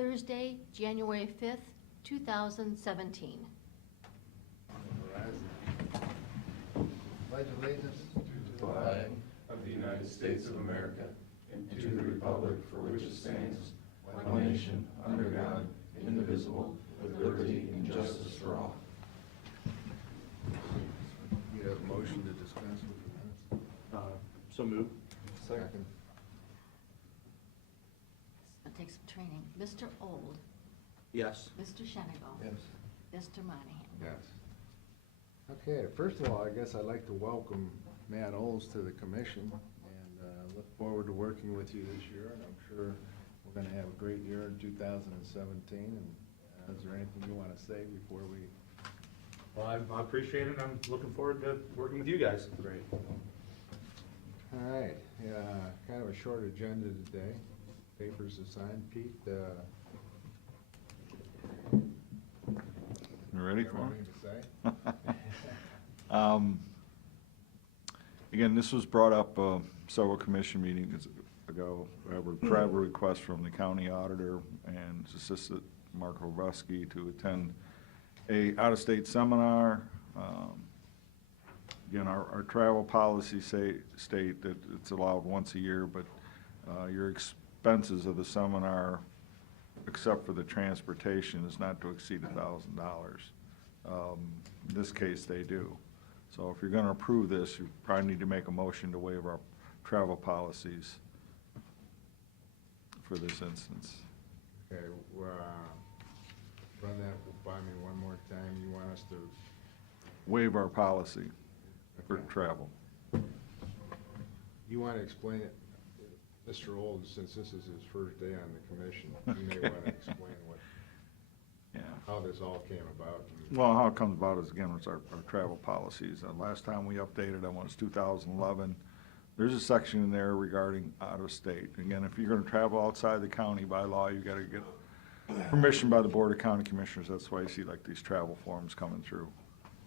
Thursday, January 5th, 2017. Pledge allegiance to the flag of the United States of America and to the republic for which it stands, one nation, under God, indivisible, with liberty and justice for all. You have a motion to dispense with the minutes? So moved. Second. It'll take some training. Mr. Old, Yes. Mr. Shenigo. Yes. Mr. Monahan. Yes. Okay, first of all, I guess I'd like to welcome Matt Olds to the commission and look forward to working with you this year, and I'm sure we're gonna have a great year in 2017, and is there anything you wanna say before we? Well, I appreciate it. I'm looking forward to working with you guys. Great. All right, yeah, kind of a short agenda today. Papers assigned. Pete, You ready you have for anything to say? it? Again, this was brought up several commission meetings ago. We have a travel request from the county auditor and his assistant, Mark Hovesky, to attend a out-of-state seminar. Again, our travel policy state that it's allowed once a year, but your expenses of the seminar, except for the transportation, is not to exceed $1,000. In this case, they do. So if you're gonna approve this, you probably need to make a motion to waive our travel policies for this instance. Okay, run that by me one more time. You want us to? Waive our policy for Okay. travel. You want to explain it, Mr. Old, since this is his first day on the commission, you may want to explain Yeah. how this all came about. Well, how it comes about is, again, it's our travel policies. Last time we updated them was 2011. There's a section in there regarding out-of-state. Again, if you're gonna travel outside the county by law, you gotta get permission by the Board of County Commissioners. That's why you see like these travel forms coming through.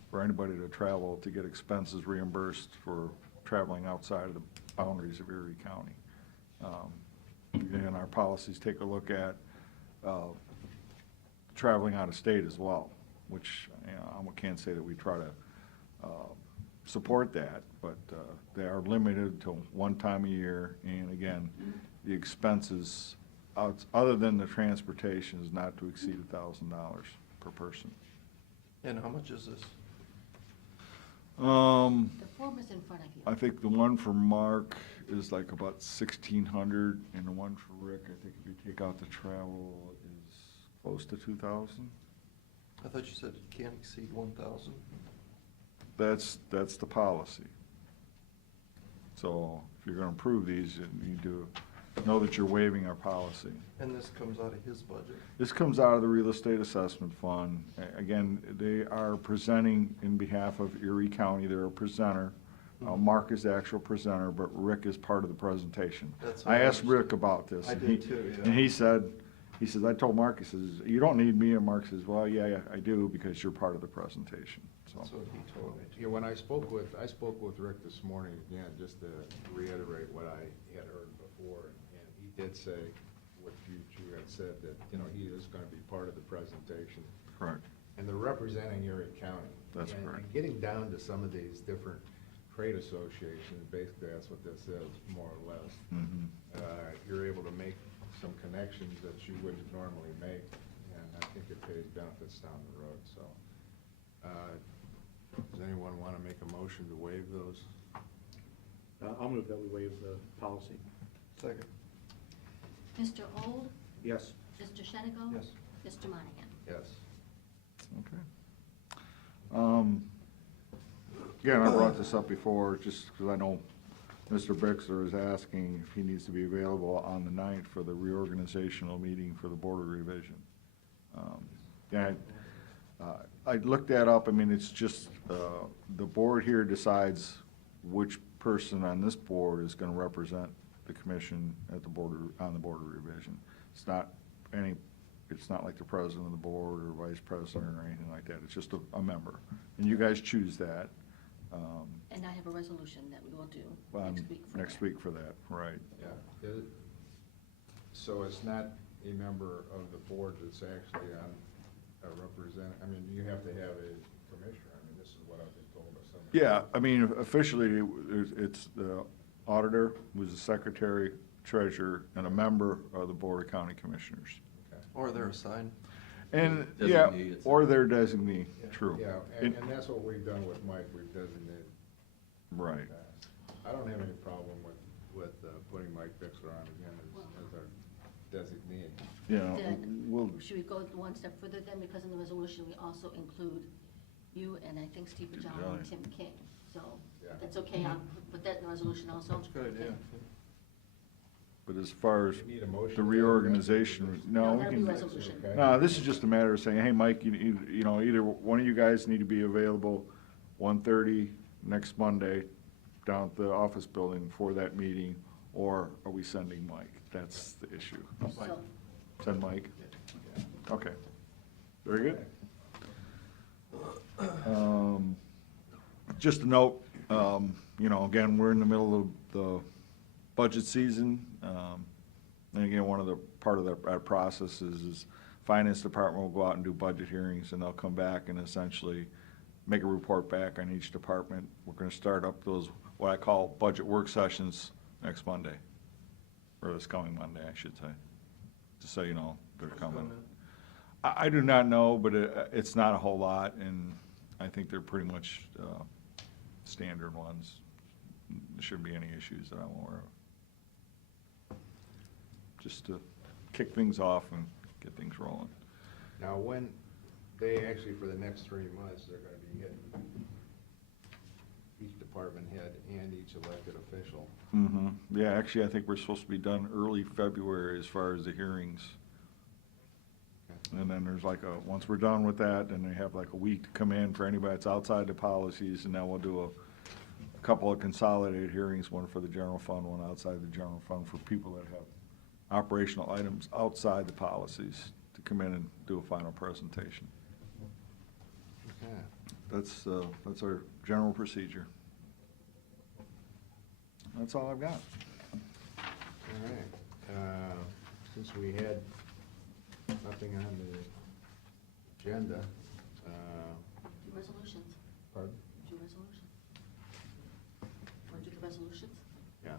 For anybody to travel, to get expenses reimbursed for traveling outside of the boundaries of Erie County. And our policies take a look at traveling out of state as well, which, you know, I can't say that we try to support that, but they are limited to one time a year, and again, the expenses, other than the transportation, is not to exceed $1,000 per person. And how much is this? The form is in front of you. I think the one for Mark is like about 1,600, and the one for Rick, I think if you take out the travel, is close to 2,000. I thought you said it can't exceed 1,000. That's the policy. So if you're gonna approve these, you need to know that you're waiving our policy. And this comes out of his budget. This comes out of the Real Estate Assessment Fund. Again, they are presenting in behalf of Erie County. They're a presenter. Mark is the actual presenter, but Rick is part of the presentation. That's what I I asked understood. Rick about this. I and did he- too, yeah. And he said, I told Mark, he says, you don't need me, and Mark says, well, yeah, I do, because you're part of the presentation, so. That's what he told me. Yeah, when I spoke with Rick this morning, again, just to reiterate what I had heard before, and he did say what you had said, that, you know, he is gonna be part of the presentation. Correct. And they're representing Erie County. That's And- correct. And getting down to some of these different trade associations, basically that's what this is, more or less. Mhm. You're able to make some connections that you wouldn't normally make, and I think it pays benefits down the road, so. Does anyone want to make a motion to waive those? I'll move that we waive the policy. Second. Mr. Old, Yes. Mr. Shenigo. Yes. Mr. Monahan. Yes. Okay. Again, I brought this up before, just because I know Mr. Bixler is asking if he needs to be available on the 9th for the reorganizational meeting for the Board of Revision. Yeah, I looked that up. I mean, it's just, the board here decides which person on this board is gonna represent the commission at the on the Board of Revision. It's not like the president of the board or vice president or anything like that. It's just a member. And you guys choose that. And I have a resolution that we will do next week for Next that. week for that, right. Yeah. So it's not a member of the board that's actually on a I mean, you have to have a commissioner. I mean, this is what I've been told by somebody. Yeah, I mean, officially, it's the auditor, who's the secretary, treasurer, and a member of the Board of County Commissioners. Okay. Or they're assigned. And, yeah, Designee, it's- or their designee, true. Yeah, and that's what we've done with Mike, we've designated. Right. I don't have any problem with putting Mike Bixler on again as our designee. Yeah, Then, we'll, should we go one step further then, because in the resolution, we also include you and I think Steve John and Tim King, so, Yeah. if that's okay, I'll put that in the resolution also. That's a good idea. but as far as You need a motion the to that? reorganization, no, we That'll be can. resolution. Okay. No, this is just a matter of saying, hey, Mike, you know, either one of you guys need to be available 1:30 next Monday down at the office building for that meeting, or are we sending Mike? That's the issue. So, Send Mike? Okay. Very good. Just a note, you know, again, we're in the middle of the budget season. And again, part of our process is Finance Department will go out and do budget hearings, and they'll come back and essentially make a report back on each department. We're gonna start up those, what I call budget work sessions next Monday, or this coming Monday, I should say, just so you know, they're coming. I do not know, but it's not a whole lot, and I think they're pretty much standard ones. There shouldn't be any issues that I'm aware of. Just to kick things off and get things rolling. Now, when they actually, for the next 3 months, they're gonna be hitting each department head and each elected official. Yeah, actually, I think we're supposed to be done early February as far as the hearings. And then there's like once we're done with that, then they have like a week to come in for anybody that's outside the policies, and then we'll do a couple of consolidated hearings, one for the general fund, one outside the general fund, for people that have operational items outside the policies to come in and do a final presentation. Okay. That's our general procedure. That's all I've got. All right. Since we had nothing on the agenda, do resolutions, pardon? do resolutions. Want to do the resolutions? Yeah.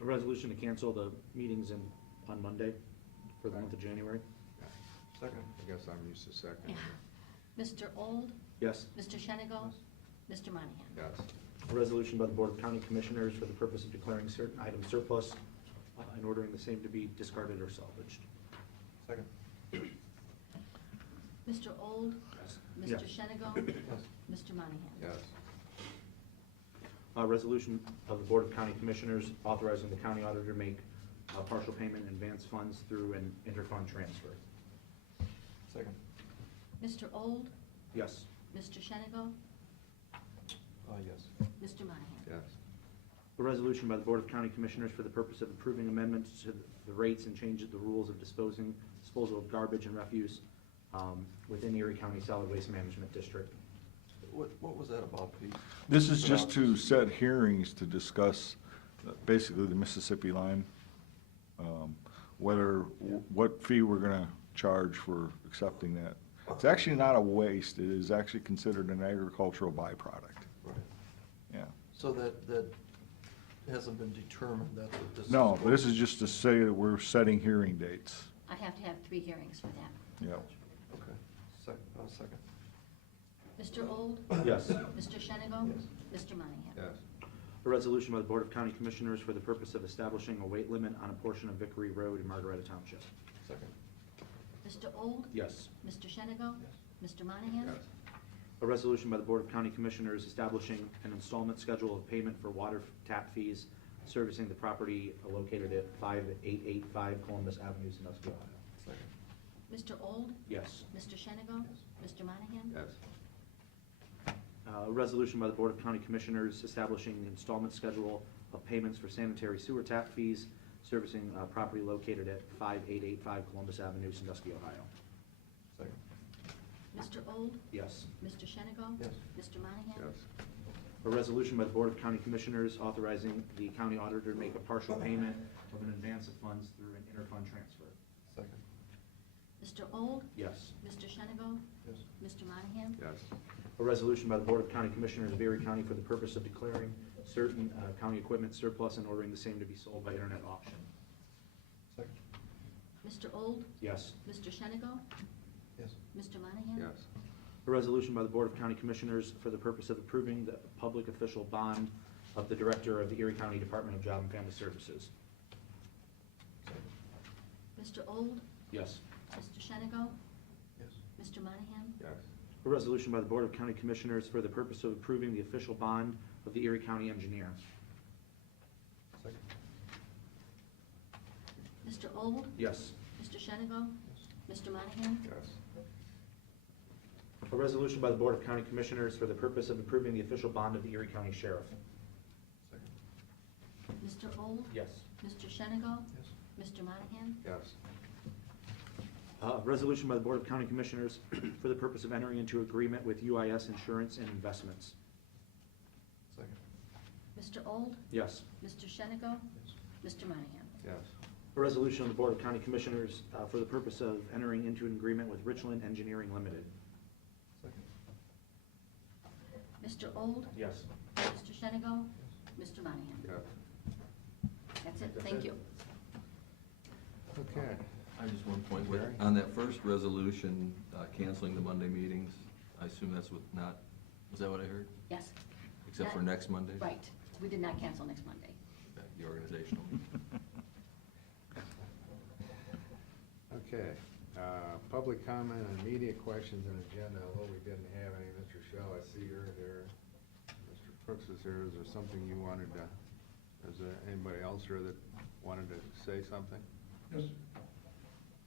A resolution to cancel the meetings on Monday for the month of January. Second. I guess I'm used to second. Yeah. Mr. Old, Yes. Mr. Shenigo, Mr. Monahan. Yes. A resolution by the Board of County Commissioners for the purpose of declaring certain items surplus and ordering the same to be discarded or salvaged. Second. Mr. Old, Yes. Mr. Yes. Shenigo, Yes. Mr. Monahan. Yes. A resolution of the Board of County Commissioners authorizing the county auditor to make partial payment in advance funds through an interfund transfer. Second. Mr. Old, Yes. Mr. Shenigo, Yes. Mr. Monahan. Yes. A resolution by the Board of County Commissioners for the purpose of approving amendments to the rates and changes the rules of disposal of garbage and refuse within Erie County Solid Waste Management District. What was that about, Pete? This is just to set hearings to discuss basically the Mississippi line, what fee we're gonna charge for accepting that. It's actually not a waste, it is actually considered an agricultural byproduct, Right. yeah. So that hasn't been determined, that's what this is. No, but this is just to say that we're setting hearing dates, I have to have 3 hearings for that. yeah. Okay. Second. Mr. Old, Yes. Mr. Shenigo, Yes. Mr. Monahan. Yes. A resolution by the Board of County Commissioners for the purpose of establishing a weight limit on a portion of Vickery Road in Margaretta Township. Second. Mr. Old, Yes. Mr. Shenigo, Mr. Monahan. Yes. A resolution by the Board of County Commissioners establishing an installment schedule of payment for water tap fees servicing the property located at 5885 Columbus Avenue, Sandusky, Ohio. Second. Mr. Old, Yes. Mr. Shenigo, Mr. Monahan. Yes. A resolution by the Board of County Commissioners establishing the installment schedule of payments for sanitary sewer tap fees servicing property located at 5885 Columbus Avenue, Sandusky, Ohio. Second. Mr. Old, Yes. Mr. Shenigo, Yes. Mr. Monahan. Yes. A resolution by the Board of County Commissioners authorizing the county auditor to make a partial payment of an advance of funds through an interfund transfer. Second. Mr. Old? Yes. Mr. Shenigo? Yes. Mr. Monahan? Yes. A resolution by the Board of County Commissioners of Erie County for the purpose of declaring certain county equipment surplus and ordering the same to be sold by internet auction. Second. Mr. Old? Yes. Mr. Shenigo? Yes. Mr. Monahan? Yes. A resolution by the Board of County Commissioners for the purpose of approving the public official bond of the Director of the Erie County Department of Job and Family Services. Mr. Old? Yes. Mr. Shenigo? Yes. Mr. Monahan? Yes. A resolution by the Board of County Commissioners for the purpose of approving the official bond of the Erie County Engineer. Second. Mr. Old? Yes. Mr. Shenigo? Mr. Monahan? Yes. A resolution by the Board of County Commissioners for the purpose of approving the official bond of the Erie County Sheriff. Second. Mr. Old? Yes. Mr. Shenigo? Yes. Mr. Monahan? Yes. Resolution by the Board of County Commissioners for the purpose of entering into agreement with UIS Insurance and Investments. Second. Mr. Old? Yes. Mr. Shenigo? Yes. Mr. Monahan? Yes. A resolution of the Board of County Commissioners for the purpose of entering into an agreement with Richland Engineering Limited. Second. Mr. Old? Yes. Mr. Shenigo? Mr. Monahan? Yes. That's it, thank you. Okay. I just one point, Gary? on that first resolution, canceling the Monday meetings, I assume that's what not, was that what I heard? Yes, Except for That- next Monday? right. We did not cancel next Monday. Okay, the organizational meeting. Okay, public comment on media questions and agenda, although we didn't have any. Mr. Shell, I see you're here. Mr. Crooks is here. Is there something you wanted to, is there anybody else here that wanted to say something? Yes.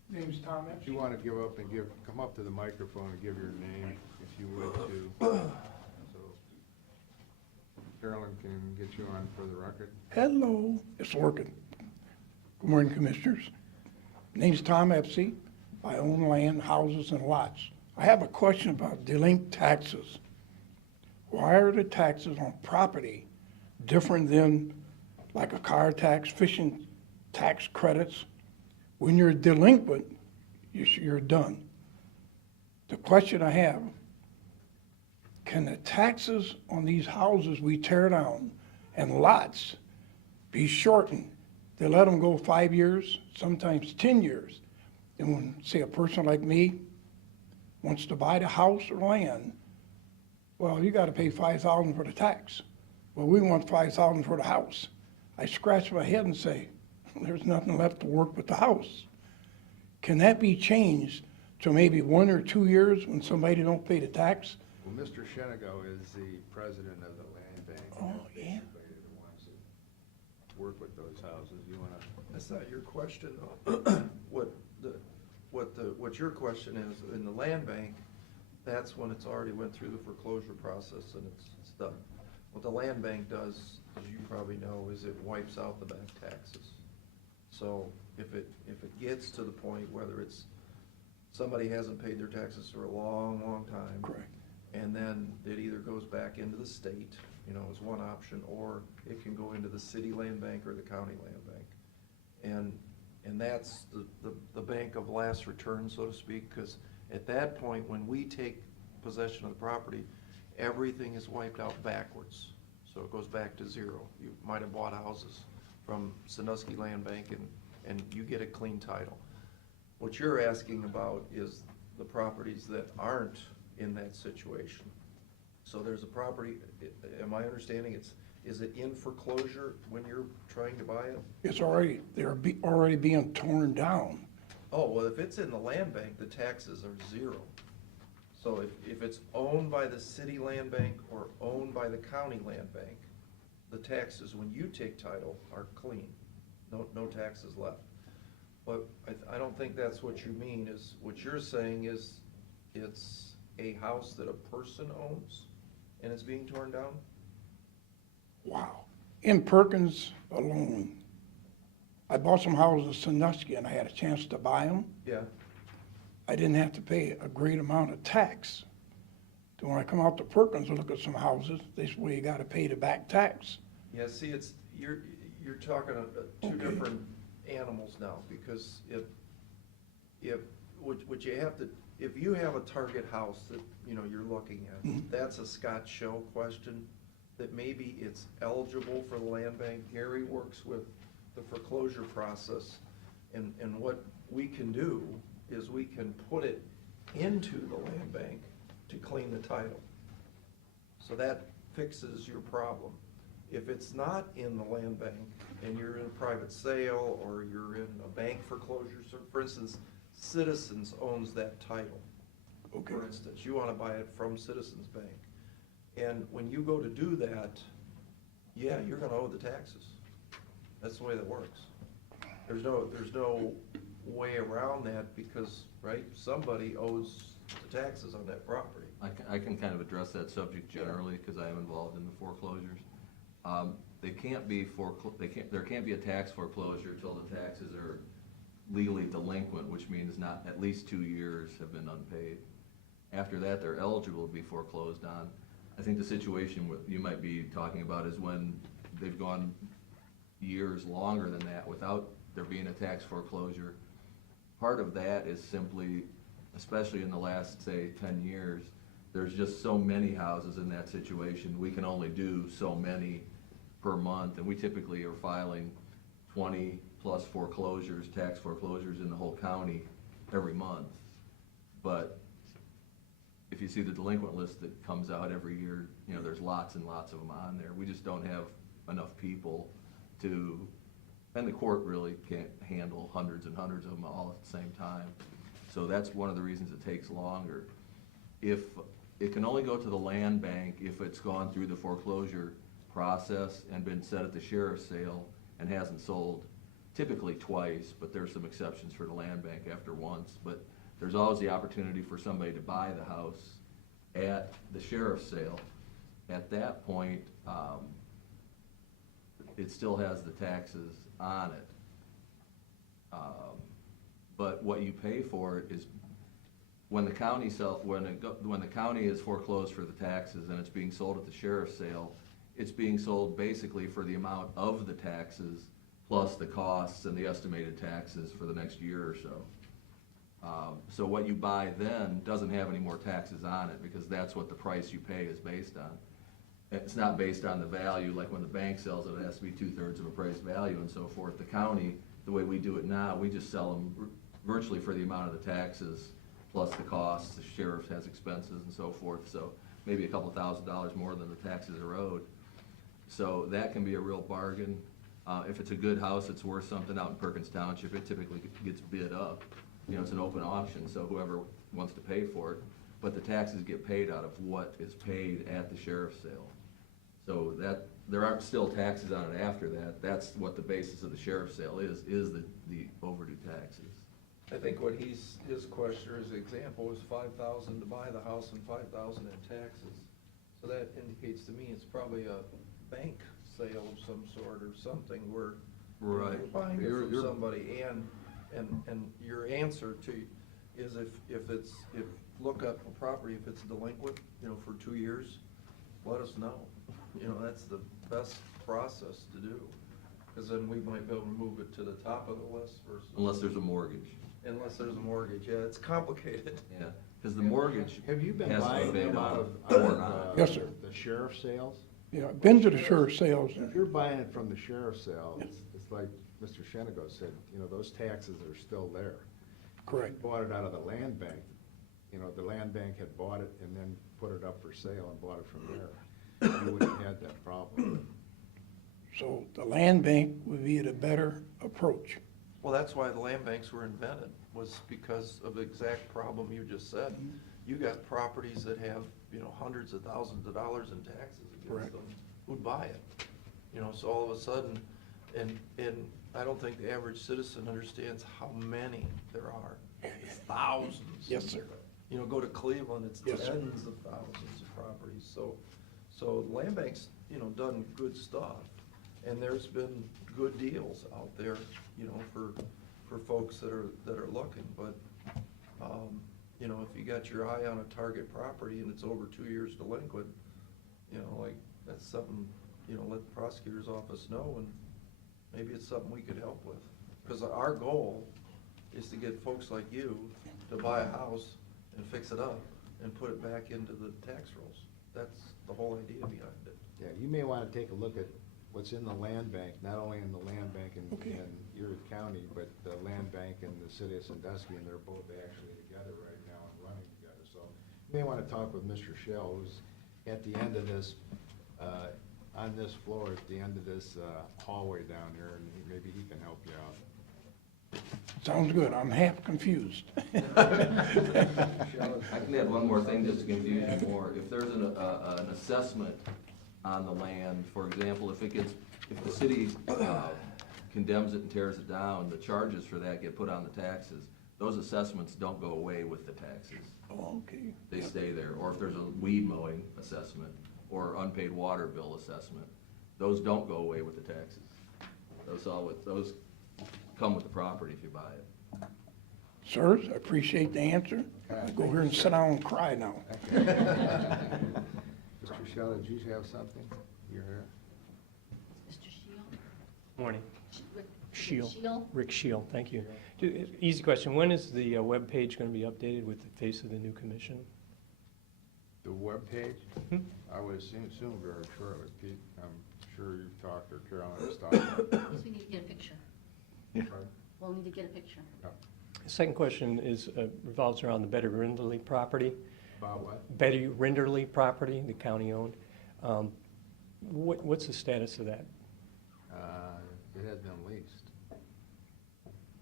Name's Tom If you want to give up and come up to the microphone and give your name, if you would, too. So Carolyn can get you on for the record. Hello, it's working. Good morning, Commissioners. Name's Tom Epsey. I own land, houses, and lots. I have a question about delinquent taxes. Why are the taxes on property different than like a car tax, fishing tax credits? When you're delinquent, you're done. The question I have, can the taxes on these houses we tear down and lots be shortened? They let them go 5 years, sometimes 10 years. And when, say, a person like me wants to buy the house or land, well, you gotta pay $5,000 for the tax. Well, we want $5,000 for the house. I scratch my head and say, there's nothing left to work with the house. Can that be changed to maybe 1 or 2 years when somebody don't pay the tax? Well, Mr. Shenigo is the president of the land bank. Oh, yeah. Anybody that wants to work with those houses, you want to? That's not your question, though. What your question is, in the land bank, that's when it's already went through the foreclosure process and it's done. What the land bank does, as you probably know, is it wipes out the back taxes. So if it gets to the point whether it's, somebody hasn't paid their taxes for a long, long time. Correct. And then it either goes back into the state, is one option, or it can go into the city land bank or the county land bank. And that's the bank of last return, so to speak, because at that point, when we take possession of the property, everything is wiped out backwards. So it goes back to zero. You might have bought houses from Sandusky Land Bank and you get a clean title. What you're asking about is the properties that aren't in that situation. So there's a property, am I understanding is it in foreclosure when you're trying to buy it? It's already, already being torn down. Oh, well, if it's in the land bank, the taxes are zero. So if it's owned by the city land bank or owned by the county land bank, the taxes, when you take title, are clean. No taxes left. But I don't think that's what you mean, is what you're saying is it's a house that a person owns and it's being torn down? Wow. In Perkins alone, I bought some houses in Sandusky and I had a chance to buy them. Yeah. I didn't have to pay a great amount of tax. So when I come out to Perkins and look at some houses, they say, well, you gotta pay the back tax. Yeah, see, you're talking two different animals now, because what you have to, if you have a target house that, you're looking at, that's a Scott Show question, that maybe it's eligible for the land bank. Gary works with the foreclosure process, and what we can do is we can put it into the land bank to clean the title. So that fixes your problem. If it's not in the land bank and you're in a private sale or you're in a bank foreclosure, so for instance, Citizens owns that title. Okay. For instance, you want to buy it from Citizens Bank. And when you go to do that, yeah, you're going to owe the taxes. That's the way that works. There's no way around that because, right, somebody owes the taxes on that property. I can kind of address that subject generally, because I am involved in the foreclosures. There can't be a tax foreclosure till the taxes are legally delinquent, which means not at least 2 years have been unpaid. After that, they're eligible to be foreclosed on. I think the situation you might be talking about is when they've gone years longer than that without there being a tax foreclosure. Part of that is simply, especially in the last, say, 10 years, there's just so many houses in that situation. We can only do so many per month, and we typically are filing 20 plus foreclosures, tax foreclosures in the whole county every month. But if you see the delinquent list that comes out every year, there's lots and lots of them on there. We just don't have enough people to, and the court really can't handle hundreds and hundreds of them all at the same time. So that's one of the reasons it takes longer. If it can only go to the land bank if it's gone through the foreclosure process and been set at the sheriff's sale and hasn't sold, typically twice, but there's some exceptions for the land bank after once. But there's always the opportunity for somebody to buy the house at the sheriff's sale. At that point, it still has the taxes on it. But what you pay for it is when the county when the county is foreclosed for the taxes and it's being sold at the sheriff's sale, it's being sold basically for the amount of the taxes plus the costs and the estimated taxes for the next year or so. So what you buy then doesn't have any more taxes on it because that's what the price you pay is based on. It's not based on the value, like when the bank sells it, it has to be 2/3 of appraised value and so forth. The county, the way we do it now, we just sell them virtually for the amount of the taxes plus the costs. The sheriff has expenses and so forth, so maybe a couple $1,000s more than the taxes are owed. So that can be a real bargain. If it's a good house, it's worth something out in Perkins Township. It typically gets bid up. It's an open auction, so whoever wants to pay for it. But the taxes get paid out of what is paid at the sheriff's sale. So that, there aren't still taxes on it after that. That's what the basis of the sheriff's sale is the overdue taxes. I think what his question or his example was $5,000 to buy the house and $5,000 in taxes. So that indicates to me it's probably a bank sale of some sort or something where Right. you're buying it from somebody, and your answer to is if look up a property, if it's delinquent, for 2 years, let us know. That's the best process to do, because then we might be able to move it to the top of the list versus. Unless there's a mortgage. Unless there's a mortgage, yeah, it's complicated. Yeah, because the mortgage Have you been has to be buying paid them off out or of not. Yes, sir. the sheriff's sales? Yeah, I've been to the sheriff's sales. If you're buying it from the sheriff's sale, it's like Mr. Shenago said, those taxes are still there. Correct. If you bought it out of the land bank, the land bank had bought it and then put it up for sale and bought it from there. You wouldn't have had that problem. So the land bank would be the better approach. Well, that's why the land banks were invented, was because of the exact problem you just said. You got properties that have, hundreds of thousands of dollars in taxes Correct. against them. Who'd buy it? So all of a sudden, and I don't think the average citizen understands how many there are. Thousands. Yes, sir. Go to Cleveland, it's Yes, sir. tens of thousands of properties. So land banks, done good stuff. And there's been good deals out there, for folks that are looking. But, you know, if you got your eye on a target property and it's over 2 years delinquent, you know, like, that's something, you know, let the prosecutor's office know, and maybe it's something we could help with. Because our goal is to get folks like you to buy a house and fix it up and put it back into the tax rolls. That's the whole idea behind it. Yeah, you may wanna take a look at what's in the land bank, not only in the land bank in Erie County, but the land bank in the city of Sandusky, and they're both actually together right now and running together. So you may wanna talk with Mr. Shell, who's at the end of this, on this floor, at the end of this hallway down here, and maybe he can help you out. Sounds good. I'm half confused. I can add one more thing just to confuse you more. If there's an assessment on the land, for example, if the city condemns it and tears it down, the charges for that get put on the taxes. Those assessments don't go away with the taxes. Oh, okay. They stay there. Or if there's a weed mowing assessment or unpaid water bill assessment, those don't go away with the taxes. Those come with the property if you buy it. Sirs, I appreciate the answer. I go here and sit down and cry now. Mr. Shell, did you have something? You're here. Mr. Shield? Morning. Rick Shield. Shield? Rick Shield, thank you. Easy question, when is the webpage going to be updated with the face of the new commission? The webpage? Hmm? I would assume very shortly, Pete. I'm sure you've talked, or Carolyn has talked about it. So we need to get a picture. Yeah. Well, we need to get a picture. The second question is, revolves around the Betty Rinderly property. About what? Betty Rinderly property, the county owned. What's the status of that? It has been leased.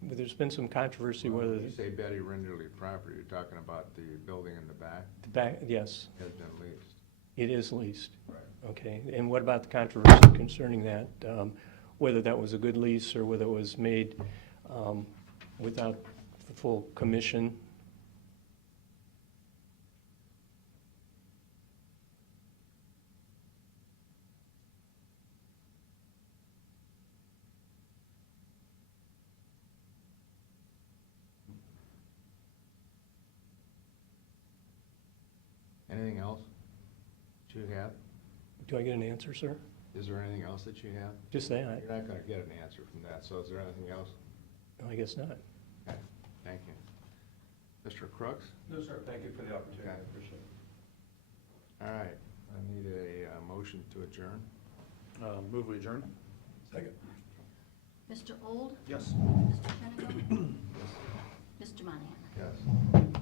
There's been some controversy whether When you say Betty Rinderly property, you're talking about the building in the back? the back, yes, Has been leased. it is leased. Right. Okay, and what about the controversy concerning that? Whether that was a good lease or whether it was made without the full commission? Anything else that you have? Do I get an answer, sir? Is there anything else that you have? Just that? You're not gonna get an answer from that, so is there anything else? No, I guess not. Okay, thank you. Mr. Crooks? No, sir, thank you for the opportunity, I Okay. appreciate it. All right, I need a motion to adjourn. Move we adjourn? Second. Mr. Old? Yes. Mr. Hennigan? Mr. Monahan? Yes.